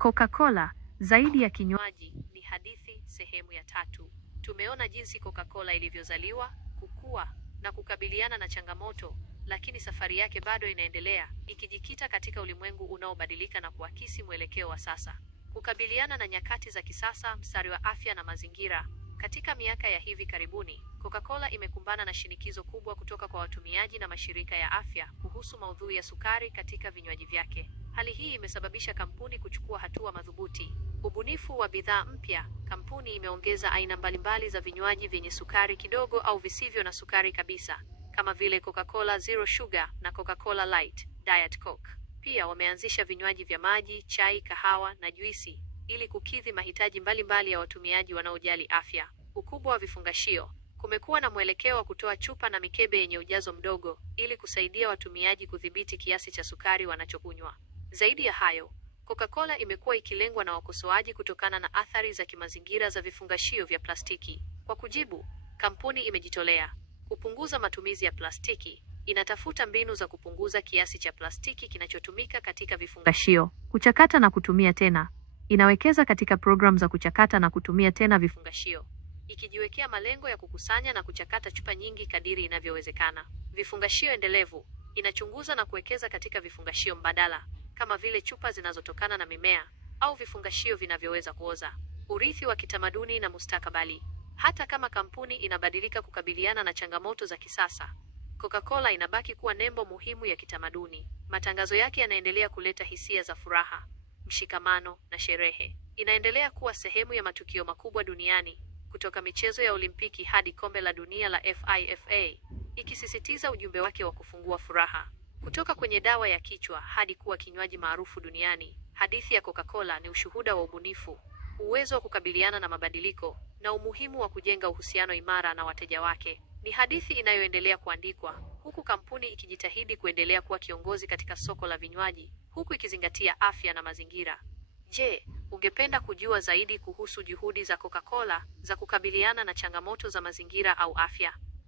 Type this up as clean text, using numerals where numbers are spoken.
Coca-Cola, zaidi ya kinywaji, ni hadithi sehemu ya 3. Tumeona jinsi Coca-Cola ilivyozaliwa, kukua na kukabiliana na changamoto, lakini safari yake bado inaendelea, ikijikita katika ulimwengu unaobadilika na kuakisi mwelekeo wa sasa. Kukabiliana na nyakati za kisasa, mstari wa afya na mazingira. Katika miaka ya hivi karibuni, Coca-Cola imekumbana na shinikizo kubwa kutoka kwa watumiaji na mashirika ya afya kuhusu maudhui ya sukari katika vinywaji vyake. Hali hii imesababisha kampuni kuchukua hatua madhubuti. Ubunifu wa bidhaa mpya. Kampuni imeongeza aina mbalimbali za vinywaji vyenye sukari kidogo au visivyo na sukari kabisa, kama vile Coca-Cola Zero Sugar na Coca-Cola Light, Diet Coke. Pia wameanzisha vinywaji vya maji, chai, kahawa na juisi ili kukidhi mahitaji mbalimbali ya watumiaji wanaojali afya. Ukubwa wa vifungashio. Kumekuwa na mwelekeo wa kutoa chupa na mikebe yenye ujazo mdogo ili kusaidia watumiaji kudhibiti kiasi cha sukari wanachokunywa. Zaidi ya hayo, Coca-Cola imekuwa ikilengwa na wakosoaji kutokana na athari za kimazingira za vifungashio vya plastiki. Kwa kujibu, kampuni imejitolea kupunguza matumizi ya plastiki. Inatafuta mbinu za kupunguza kiasi cha plastiki kinachotumika katika vifungashio. Kuchakata na kutumia tena. Inawekeza katika programu za kuchakata na kutumia tena vifungashio, ikijiwekea malengo ya kukusanya na kuchakata chupa nyingi kadiri inavyowezekana. Vifungashio endelevu. Inachunguza na kuwekeza katika vifungashio mbadala, kama vile chupa zinazotokana na mimea au vifungashio vinavyoweza kuoza. Urithi wa kitamaduni na mustakabali. Hata kama kampuni inabadilika kukabiliana na changamoto za kisasa, Coca-Cola inabaki kuwa nembo muhimu ya kitamaduni. Matangazo yake yanaendelea kuleta hisia za furaha, mshikamano na sherehe. Inaendelea kuwa sehemu ya matukio makubwa duniani, kutoka michezo ya Olimpiki hadi kombe la dunia la FIFA, ikisisitiza ujumbe wake wa kufungua furaha. Kutoka kwenye dawa ya kichwa hadi kuwa kinywaji maarufu duniani, hadithi ya Coca-Cola ni ushuhuda wa ubunifu, uwezo wa kukabiliana na mabadiliko na umuhimu wa kujenga uhusiano imara na wateja wake. Ni hadithi inayoendelea kuandikwa, huku kampuni ikijitahidi kuendelea kuwa kiongozi katika soko la vinywaji, huku ikizingatia afya na mazingira. Je, ungependa kujua zaidi kuhusu juhudi za Coca-Cola za kukabiliana na changamoto za mazingira au afya?